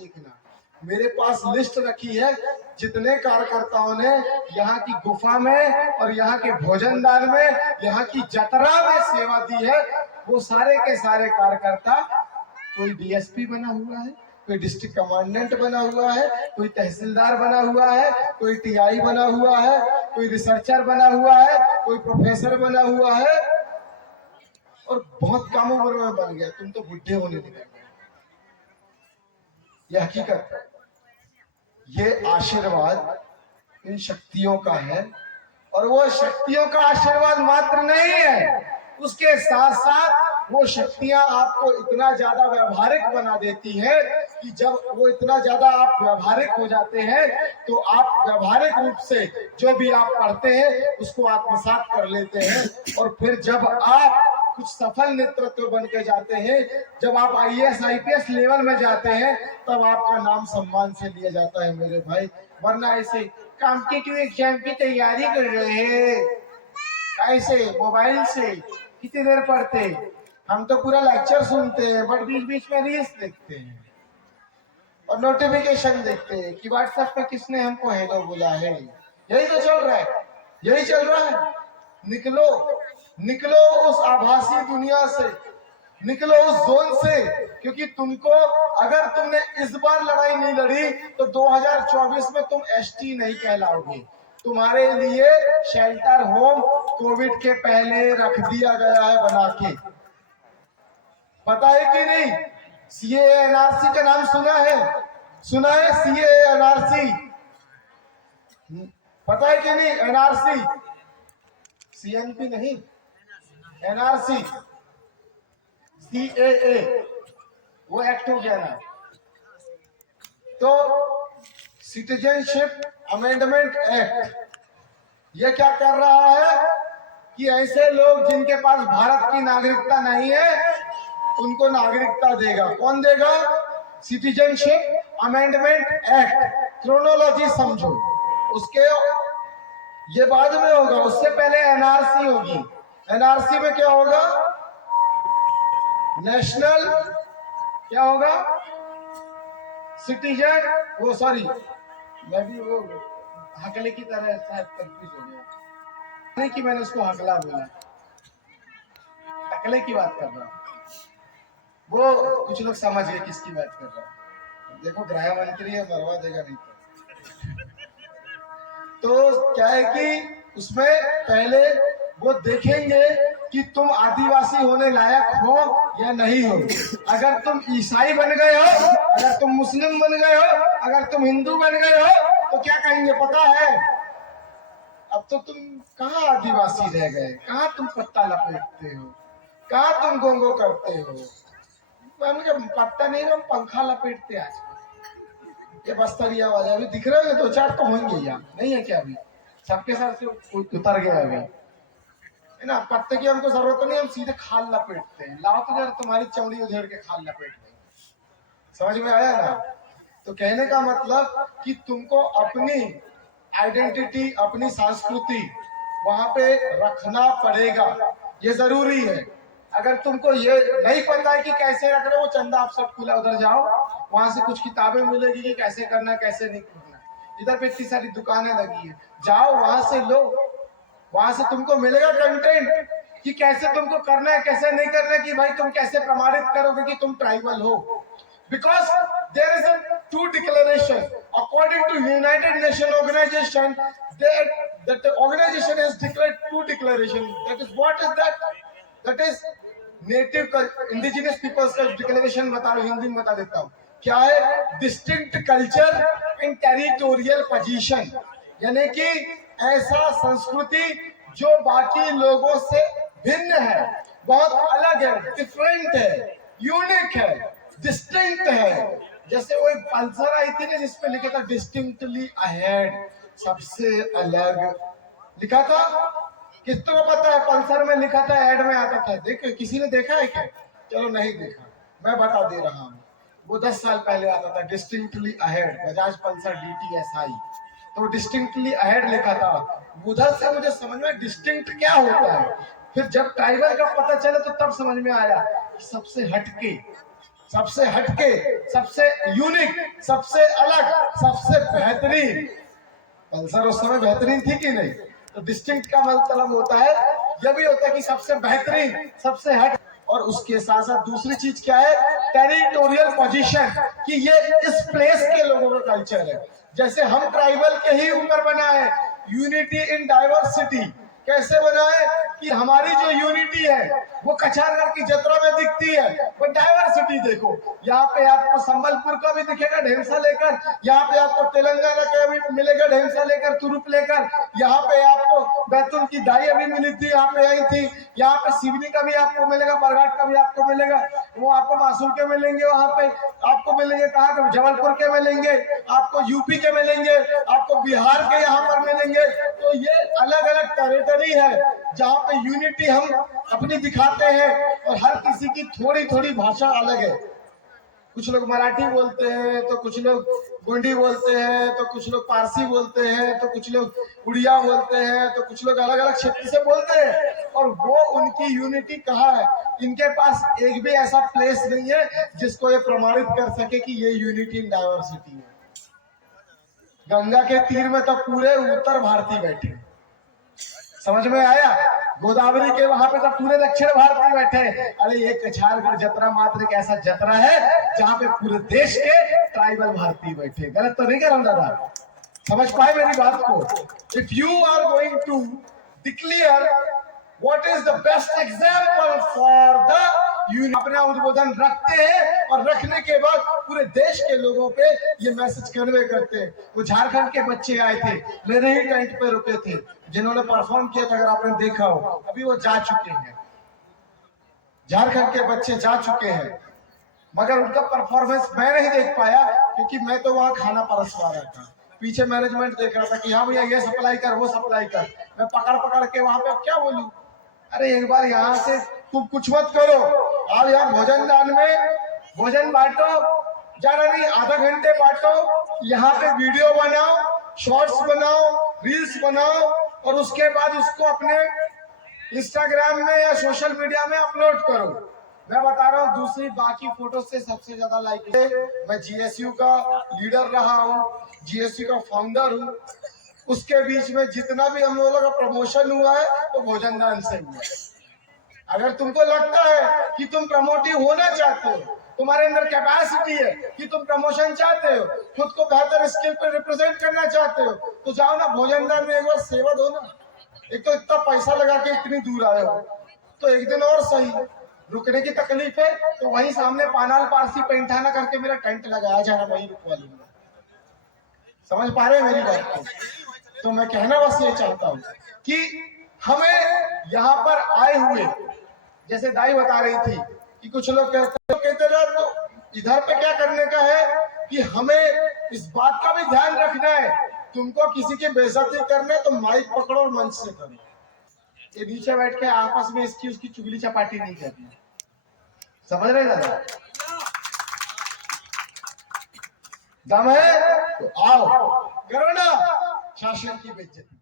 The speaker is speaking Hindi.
देखना, मेरे पास लिस्ट रखी है जितने कार्यकर्ताओं ने यहाँ की गुफा में और यहाँ के भोजनदान में, यहाँ की जतरा में सेवा दी है। वो सारे के सारे कार्यकर्ता, कोई डीएसपी बना हुआ है, कोई डिस्ट्रिक्ट कमांडेंट बना हुआ है, कोई तहसीलदार बना हुआ है, कोई टीआई बना हुआ है, कोई रिसर्चर बना हुआ है, कोई प्रोफेसर बना हुआ है, और बहुत कम उम्र में बन गया। तुम तो बुढ़े होने निकल गए। यह हकीकत है। ये आशीर्वाद इन शक्तियों का है, और वो शक्तियों का आशीर्वाद मात्र नहीं है, उसके साथ साथ वो शक्तियां आपको इतना ज्यादा व्यवहारिक बना देती है कि जब वो इतना ज्यादा आप व्यवहारिक हो जाते हैं तो आप व्यवहारिक रूप से जो भी आप पढ़ते हैं उसको आत्मसात कर लेते हैं। और फिर जब आप कुछ सफल नेतृत्व बन के जाते हैं, जब आप आईएएस आईपीएस लेवल में जाते हैं, तब आपका नाम सम्मान से लिया जाता है मेरे भाई। वरना ऐसे कॉम्पिटिटिव एग्जाम की तैयारी कर रहे हैं, ऐसे मोबाइल से कितनी देर पढ़ते, हम तो पूरा लेक्चर सुनते हैं बट बीच बीच में रील्स देखते हैं और नोटिफिकेशन देखते हैं कि व्हाट्सएप पे किसने हमको हेलो बोला है। यही तो चल रहा है, यही चल रहा है। निकलो, निकलो उस आभासी दुनिया से, निकलो उस जोन से, क्योंकि तुमको, अगर तुमने इस बार लड़ाई नहीं लड़ी तो 2024 में तुम एसटी नहीं कहलाओगे। तुम्हारे लिए शेल्टर होम कोविड के पहले रख दिया गया है बना के, पता है कि नहीं? सीए एनआरसी का नाम सुना है? सुना है सीए एनआरसी? पता है कि नहीं? एनआरसी, सीएनपी नहीं, एनआरसी, सीएए, वो एक्ट हो गया ना। तो सिटीजनशिप अमेंडमेंट एक्ट ये क्या कर रहा है कि ऐसे लोग जिनके पास भारत की नागरिकता नहीं है उनको नागरिकता देगा। कौन देगा? Citizenship amendment act. क्रोनोलॉजी समझो, उसके ये बाद में होगा, उससे पहले एनआरसी होगी। एनआरसी में क्या होगा? नेशनल क्या होगा? सिटीजन, वो सॉरी मैं भी वो हकले की तरह शायद कंफ्यूज हो गया, नहीं कि मैंने उसको हकला बोला, हकले की बात कर रहा हूँ। वो कुछ लोग समझ गए किसकी बात कर रहा हूँ। देखो गृह मंत्री है, मरवा देगा नहीं तो क्या है कि उसमें पहले वो देखेंगे कि तुम आदिवासी होने लायक हो या नहीं हो। अगर तुम ईसाई बन गए हो, अगर तुम मुस्लिम बन गए हो, अगर तुम हिंदू बन गए हो तो क्या कहेंगे पता है? अब तो तुम कहाँ आदिवासी रह गए, कहाँ तुम पत्ता लपेटते हो, कहाँ तुम गोंगो करते हो। पत्ता नहीं, हम पंखा लपेटते आज। ये बस्तरिया वाले अभी दिख रहे हैं, दो चार तो होंगे यहाँ, नहीं है क्या? अभी सबके साथ से उतर गया अभी, है ना। पत्ते की हमको जरूरत नहीं, हम सीधे खाल लपेटते हैं। लाओ तो जरा तुम्हारी चमड़ी उधेड़ के खाल लपेट लें। समझ में आया ना? तो कहने का मतलब कि तुमको अपनी आइडेंटिटी, अपनी संस्कृति वहां पे रखना पड़ेगा, ये जरूरी है। अगर तुमको ये नहीं पता है कि कैसे रख रहे हो, चंदा आप सब खुला, उधर जाओ, वहां से कुछ किताबें मिलेगी कि कैसे करना कैसे नहीं करना। इधर पे इतनी सारी दुकानें लगी है, जाओ वहां से लो, वहां से तुमको मिलेगा कंटेंट कि कैसे तुमको करना है कैसे नहीं करना है, कि भाई तुम कैसे प्रमाणित करोगे कि तुम ट्राइबल हो। Because there is a two declaration according to United Nations organization, that the organization has declared two declaration. That is, what is that? That is native indigenous peoples का declaration बता रहा हूँ, हिंदी में बता देता हूँ। क्या है? Distinct culture and territorial position, यानी कि ऐसा संस्कृति जो बाकी लोगों से भिन्न है, बहुत अलग है, डिफरेंट है, यूनिक है, डिस्टिंक्ट है। जैसे वो एक पल्सर आई थी ना जिसपे लिखा था डिस्टिंक्टली अहेड, सबसे अलग लिखा था। किसको पता है पल्सर में लिखा था, ऐड में आता था? देखो, किसी ने देखा है क्या? चलो नहीं देखा, मैं बता दे रहा हूँ। वो 10 साल पहले आता था, distinctly ahead, Bajaj Pulsar DTSI। तो डिस्टिंक्टली अहेड लिखा था। उधर से मुझे समझ में डिस्टिंक्ट क्या होता है। फिर जब ट्राइबल का पता चला तो तब समझ में आया कि सबसे हटके, सबसे हटके, सबसे यूनिक, सबसे अलग, सबसे बेहतरीन। पल्सर उस समय बेहतरीन थी कि नहीं? तो डिस्टिंक्ट का मतलब होता है, यह भी होता है कि सबसे बेहतरीन, सबसे हट। और उसके साथ साथ दूसरी चीज क्या है? टेरिटोरियल पोजीशन, कि ये इस प्लेस के लोगों का कल्चर है। जैसे हम ट्राइबल के ही ऊपर बना है, यूनिटी इन डाइवर्सिटी। कैसे बना है? कि हमारी जो यूनिटी है वो कछारगढ़ की जत्रा में दिखती है। वो डाइवर्सिटी देखो, यहाँ पे आपको संबलपुर का भी दिखेगा ढेंसा लेकर, यहाँ पे आपको तेलंगाना का भी मिलेगा ढेंसा लेकर, तुरुप लेकर, यहाँ पे आपको बैतूल की दाई अभी मिली थी, यहाँ पे आई थी, यहाँ पे सिवनी का भी आपको मिलेगा, बरघाट का भी आपको मिलेगा, वो आपको मासूर के मिलेंगे, वहाँ पे आपको मिलेंगे, कहाँ के? जबलपुर के मिलेंगे, आपको यूपी के मिलेंगे, आपको बिहार के यहाँ पर मिलेंगे। तो ये अलग अलग टेरिटरी है जहाँ पे यूनिटी हम अपनी दिखाते हैं, और हर किसी की थोड़ी थोड़ी भाषा अलग है। कुछ लोग मराठी बोलते हैं, तो कुछ लोग गोंडी बोलते हैं, तो कुछ लोग पारसी बोलते हैं, तो कुछ लोग उड़िया बोलते हैं, तो कुछ लोग अलग अलग क्षेत्र से बोलते हैं। और वो उनकी यूनिटी कहाँ है? इनके पास एक भी ऐसा प्लेस नहीं है जिसको ये प्रमाणित कर सके कि ये यूनिटी इन डाइवर्सिटी है। गंगा के तीर में तो पूरे उत्तर भारतीय बैठे, समझ में आया? गोदावरी के वहां पे तो पूरे दक्षिण भारतीय बैठे। अरे ये कछारगढ़ जतरा मात्र एक ऐसा जतरा है जहाँ पे पूरे देश के ट्राइबल भारतीय बैठे। गलत तो नहीं कर रहा दादा? समझ पाए मेरी बात को? If you are going to declare what is the best example for the unity, अपना उद्बोधन रखते हैं और रखने के बाद पूरे देश के लोगों पे ये मैसेज कन्वे करते हैं। वो झारखंड के बच्चे आए थे, मेरे ही टेंट पे रुके थे, जिन्होंने परफॉर्म किया था, अगर आपने देखा हो, अभी वो जा चुके हैं, झारखंड के बच्चे जा चुके हैं, मगर उनका परफॉर्मेंस मैं नहीं देख पाया क्योंकि मैं तो वहां खाना परसवा रहा था, पीछे मैनेजमेंट देख रहा था कि हाँ भैया ये सप्लाई कर, वो सप्लाई कर। मैं पकड़ पकड़ के वहां पे क्या बोलूं? अरे एक बार यहाँ से तुम कुछ मत करो, आप यहाँ भोजन दान में भोजन बांटो, ज्यादा नहीं आधा घंटे बांटो, यहाँ पे वीडियो बनाओ, शॉर्ट्स बनाओ, रील्स बनाओ, और उसके बाद उसको अपने इंस्टाग्राम में या सोशल मीडिया में अपलोड करो। मैं बता रहा हूँ, दूसरी बाकी फोटो से सबसे ज्यादा लाइक है। मैं जीएसयू का लीडर रहा हूँ, जीएसयू का फाउंडर हूँ, उसके बीच में जितना भी हम लोगों का प्रमोशन हुआ है वो भोजन दान से हुआ है। अगर तुमको लगता है कि तुम प्रमोटिव होना चाहते हो, तुम्हारे अंदर कैपेसिटी है कि तुम प्रमोशन चाहते हो, खुद को बेहतर स्किल पे रिप्रेजेंट करना चाहते हो, तो जाओ ना भोजन दान में एक बार सेवा दो ना। एक तो इतना पैसा लगा के इतनी दूर आए हो, तो एक दिन और सही, रुकने की तकलीफ है तो वहीं सामने पानाल पारसी पैंठाना करके मेरा टेंट लगाया जाना, वहीं रुकवा लूंगा। समझ पा रहे मेरी बात को? तो मैं कहना बस ये चाहता हूँ कि हमें यहाँ पर आए हुए, जैसे दाई बता रही थी कि कुछ लोग कहते ना, तो इधर पे क्या करने का है कि हमें इस बात का भी ध्यान रखना है, तुमको किसी की बेइज्जती करना है तो माइक पकड़ो और मंच से करो। ये नीचे बैठ के आपस में इसकी उसकी चुगली चपाटी नहीं करनी। समझ रहे दादा? दम है तो आओ, करो ना शासन की बेइज्जती।